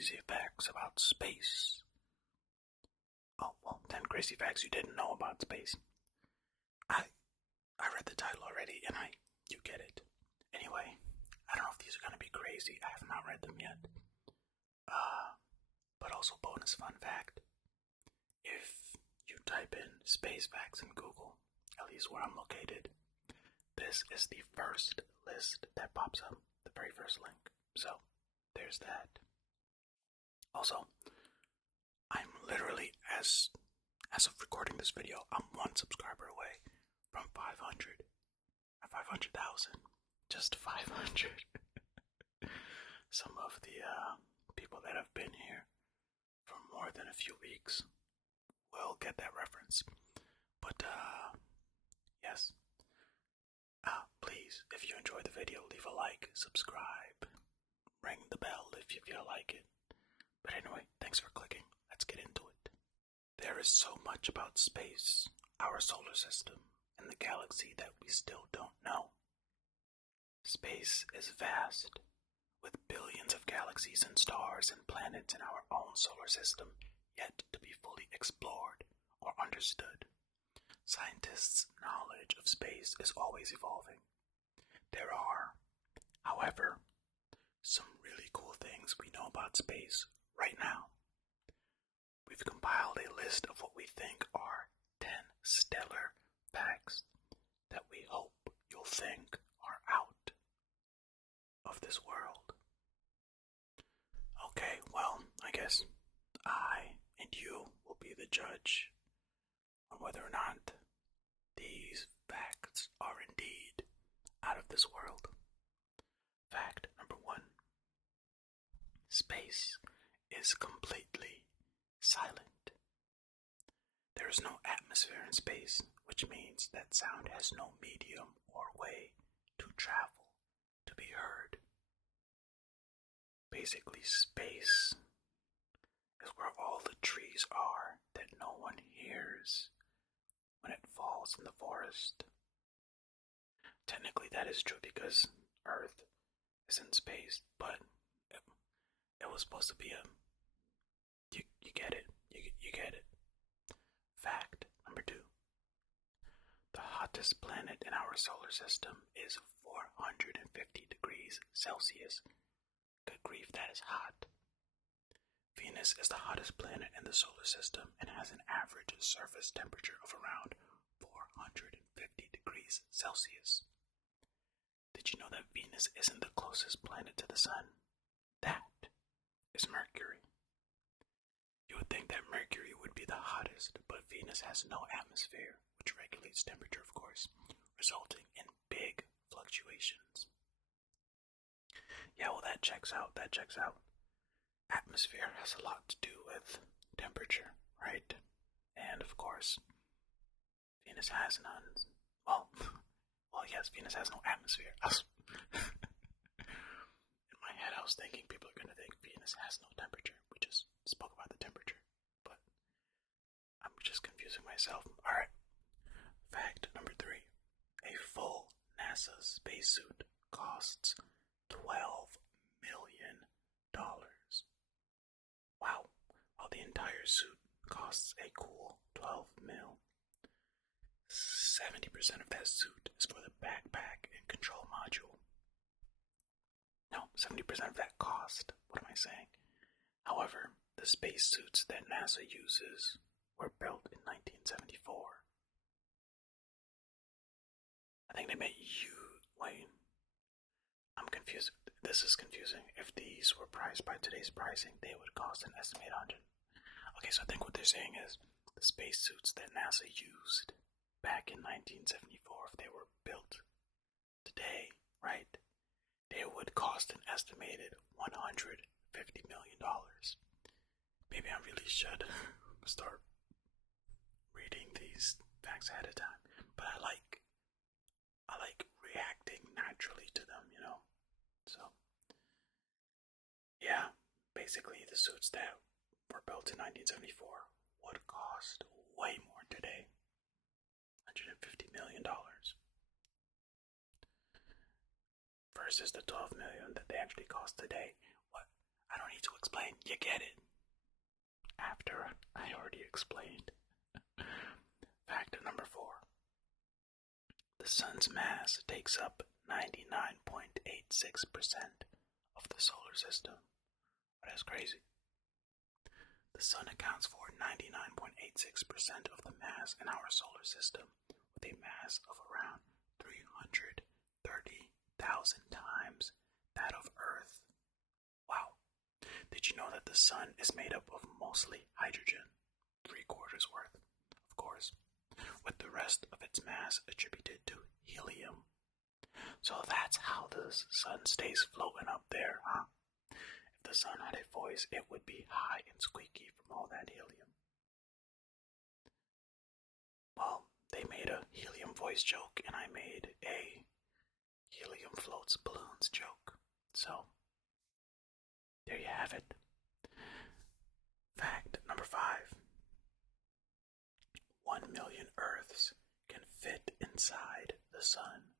crazy facts about space. Oh, well, 10 crazy facts you didn't know about space. I I read the title already, and you get it. Anyway, I don't know if these are gonna be crazy. I have not read them yet. But also bonus fun fact. If you type in space facts in Google, at least where I'm located, this is the first list that pops up, the very first link. So, there's that. Also, I'm literally, as of recording this video, I'm one subscriber away from 500. 500,000. Just 500. Some of the people that have been here for more than a few weeks will get that reference. But, yes. Please, if you enjoyed the video, leave a like, subscribe, ring the bell if you feel like it. But anyway, thanks for clicking. Let's get into it. There is so much about space, our solar system, and the galaxy that we still don't know. Space is vast, with billions of galaxies and stars and planets in our own solar system yet to be fully explored or understood. Scientists' knowledge of space is always evolving. There are, however, some really cool things we know about space right now. We've compiled a list of what we think are 10 stellar facts that we hope you'll think are out of this world. Okay, well, I guess I and you will be the judge on whether or not these facts are indeed out of this world. Fact number 1. Space is completely silent. There is no atmosphere in space, which means that sound has no medium or way to travel to be heard. Basically, space is where all the trees are that no one hears when it falls in the forest. Technically, that is true because Earth is in space, but it was supposed to be you get it. You get it. Fact number 2. The hottest planet in our solar system is 450 degrees Celsius. Good grief, that is hot. Venus is the hottest planet in the solar system and has an average surface temperature of around 450 degrees Celsius. Did you know that Venus isn't the closest planet to the sun? That is Mercury. You would think that Mercury would be the hottest, but Venus has no atmosphere, which regulates temperature, of course, resulting in big fluctuations. Yeah, well, that checks out. Atmosphere has a lot to do with temperature, right? And of course, Venus has none. Well, yes, Venus has no atmosphere. In my head, I was thinking people are going to think Venus has no temperature. We just spoke about the temperature, but I'm just confusing myself. Alright, fact number 3. A full NASA spacesuit costs $12 million. Wow, while the entire suit costs a cool 12 mil. 70% of that suit is for the backpack and control module. No, 70% of that cost. What am I saying? However, the spacesuits that NASA uses were built in 1974. I think they made wait. I'm confused. This is confusing. If these were priced by today's pricing, they would cost an estimated 100. Okay, so I think what they're saying is the spacesuits that NASA used back in 1974, if they were built today, right, they would cost an estimated $150 million. Maybe I really should start reading these facts ahead of time, but I like reacting naturally to them, you know? So, yeah, basically the suits that were built in 1974 would cost way more today. $150 million. Versus the $12 million that they actually cost today. What? I don't need to explain. You get it. After I already explained. Fact number 4. The sun's mass takes up 99.86% of the solar system. That's crazy. The sun accounts for 99.86% of the mass in our solar system, with a mass of around 330,000 times that of Earth. Wow. Did you know that the sun is made up of mostly hydrogen, 3/4 worth, of course, with the rest of its mass attributed to helium? So that's how the sun stays floating up there, huh? If the sun had a voice, it would be high and squeaky from all that helium. Well, they made a helium voice joke, and I made a helium floats balloons joke. So, there you have it. Fact number 5. 1 million Earths can fit inside the sun.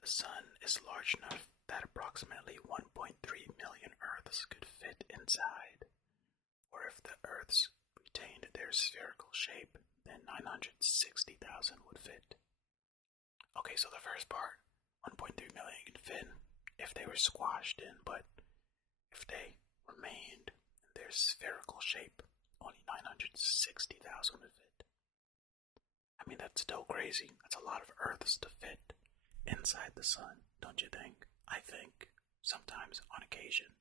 The sun is large enough that approximately 1.3 million Earths could fit inside. Or if the Earths retained their spherical shape, then 960,000 would fit. Okay, so the first part, 1.3 million can fit if they were squashed in, but if they remained in their spherical shape, only 960,000 would fit. I mean, that's still crazy. That's a lot of Earths to fit inside the sun, don't you think? I think, sometimes, on occasion.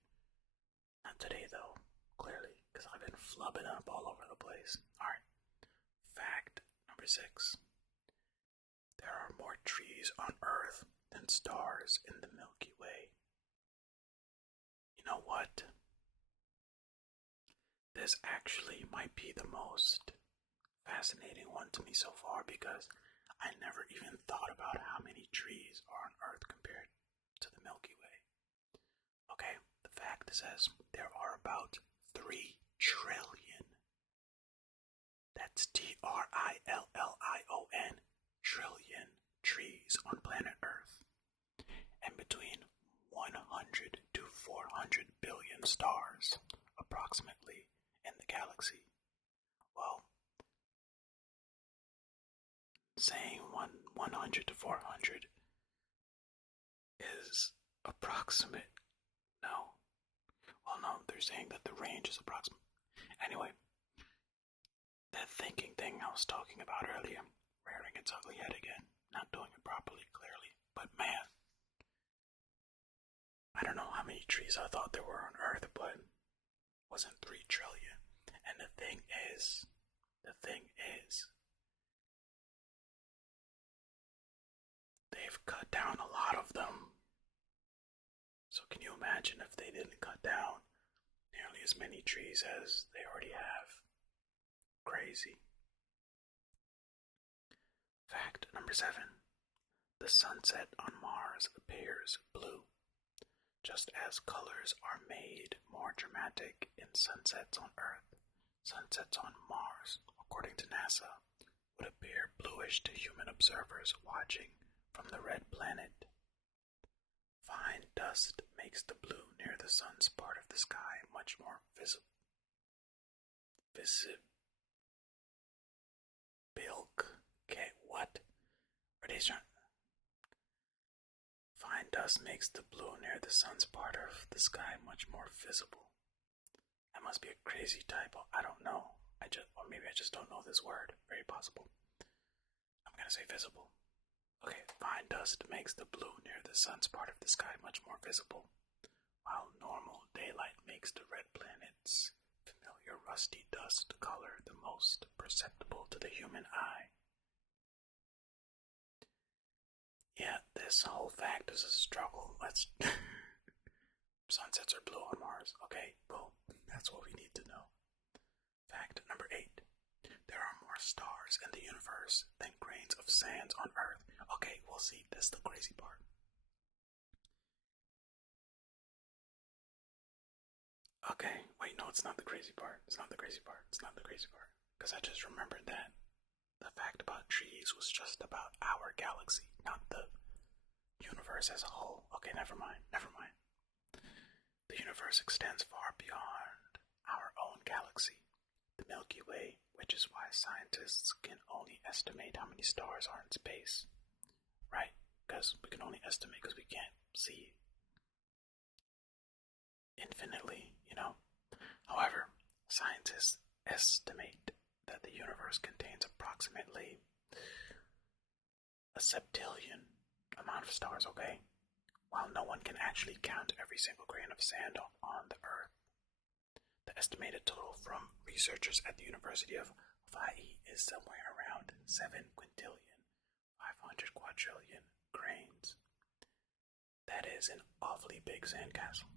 Not today, though, clearly, because I've been flubbing up all over the place. Alright, fact number 6. There are more trees on Earth than stars in the Milky Way. You know what? This actually might be the most fascinating one to me so far because I never even thought about how many trees are on Earth compared to the Milky Way. Okay, the fact says there are about 3 trillion. That's TRILLION, trillion trees on planet Earth. And between 100 to 400 billion stars, approximately, in the galaxy. Well, saying 100 to 400 is approximate. No. Well, no, they're saying that the range is approximate. Anyway, that thinking thing I was talking about earlier, rearing its ugly head again, not doing it properly, clearly. But man, I don't know how many trees I thought there were on Earth, but it wasn't 3 trillion. And the thing is, they've cut down a lot of them. So can you imagine if they didn't cut down nearly as many trees as they already have? Crazy. Fact number 7. The sunset on Mars appears blue, just as colors are made more dramatic in sunsets on Earth. Sunsets on Mars, according to NASA, would appear bluish to human observers watching from the red planet. Fine dust makes the blue near the sun's part of the sky much more visible. Okay, what? Are they trying? Fine dust makes the blue near the sun's part of the sky much more visible. That must be a crazy typo. I don't know. Or maybe I just don't know this word. Very possible. I'm gonna say visible. Okay, fine dust makes the blue near the sun's part of the sky much more visible, while normal daylight makes the red planet's familiar rusty dust color the most perceptible to the human eye. Yeah, this whole fact is a struggle. Sunsets are blue on Mars. Okay, boom. That's what we need to know. Fact number 8. There are more stars in the universe than grains of sand on Earth. Okay, we'll see. That's the crazy part. Okay, wait, no, it's not the crazy part. Because I just remembered that the fact about trees was just about our galaxy, not the universe as a whole. Okay, never mind. The universe extends far beyond our own galaxy, the Milky Way, which is why scientists can only estimate how many stars are in space. Right? Because we can only estimate because we can't see infinitely, However, scientists estimate that the universe contains approximately a septillion amount of stars, okay? While no one can actually count every single grain of sand on the Earth. The estimated total from researchers at the University of Hawaii is somewhere around 7 quintillion, 500 quadrillion grains. That is an awfully big sandcastle.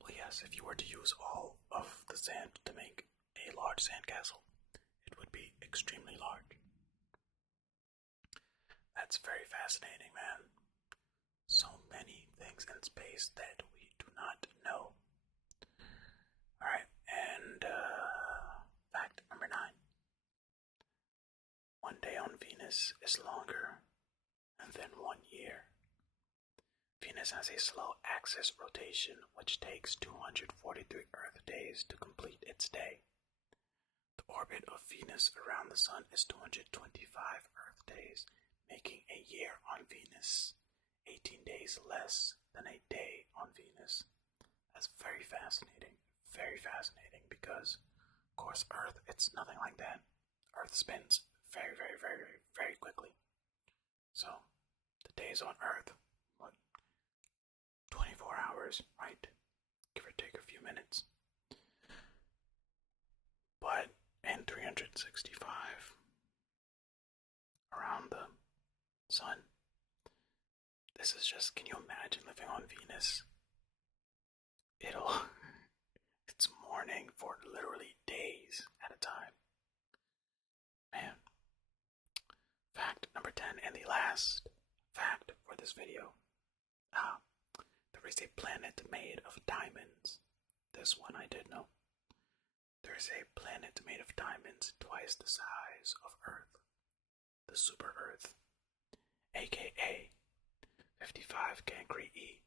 Well, yes, if you were to use all of the sand to make a large sandcastle, it would be extremely large. That's very fascinating, man. So many things in space that we do not know. Alright, and fact number 9. One day on Venus is longer than 1 year. Venus has a slow axis rotation which takes 243 Earth days to complete its day. The orbit of Venus around the Sun is 225 Earth days, making a year on Venus 18 days less than a day on Venus. That's very fascinating because, of course, Earth, it's nothing like that. Earth spins very, very, very, very, very quickly. So, the days on Earth, 24 hours, right? Give or take a few minutes. But in 365, around the Sun, this is just, can you imagine living on Venus? It's morning for literally days at a time. Man. Fact number 10, and the last fact for this video. There is a planet made of diamonds. This one I did know. There is a planet made of diamonds twice the size of Earth. The Super Earth, aka 55 Cancri E,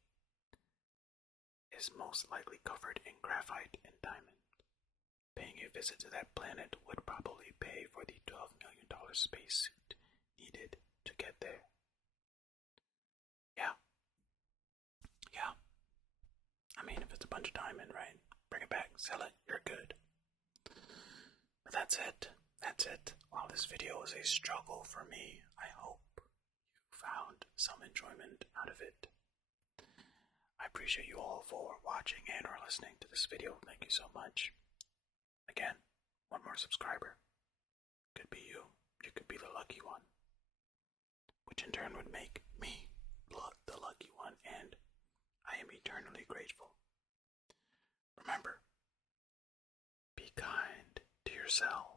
is most likely covered in graphite and diamond. Paying a visit to that planet would probably pay for the $12 million spacesuit needed to get there. Yeah. I mean, if it's a bunch of diamond, right? Bring it back, sell it, you're good. But that's it. While this video was a struggle for me, I hope you found some enjoyment out of it. I appreciate you all for watching and or listening to this video. Thank you so much. Again, one more subscriber. Could be you. You could be the lucky one. Which in turn would make me the lucky one, and I am eternally grateful. Remember, be kind to yourself